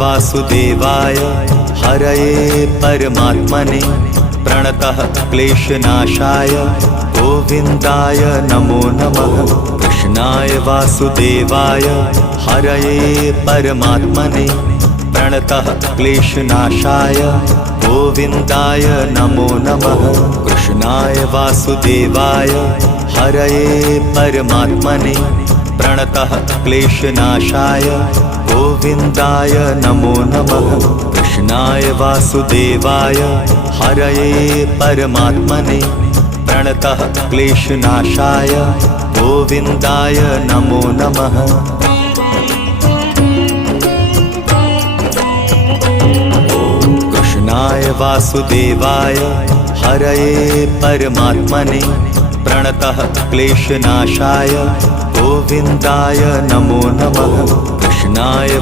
वासुदेवाय हरये परमात्मने प्रणतः क्लेशनाशाय गोविन्दाय नमो नमः। कृष्णाय वासुदेवाय हरये परमात्मने प्रणतः क्लेशनाशाय गोविन्दाय नमो नमः। कृष्णाय वासुदेवाय हरये परमात्मने प्रणतः क्लेशनाशाय गोविन्दाय नमो नमः। कृष्णाय वासुदेवाय हरये परमात्मने प्रणतः क्लेशनाशाय गोविन्दाय नमो नमः। कृष्णाय वासुदेवाय हरये परमात्मने प्रणतः क्लेशनाशाय गोविन्दाय नमो नमः। कृष्णाय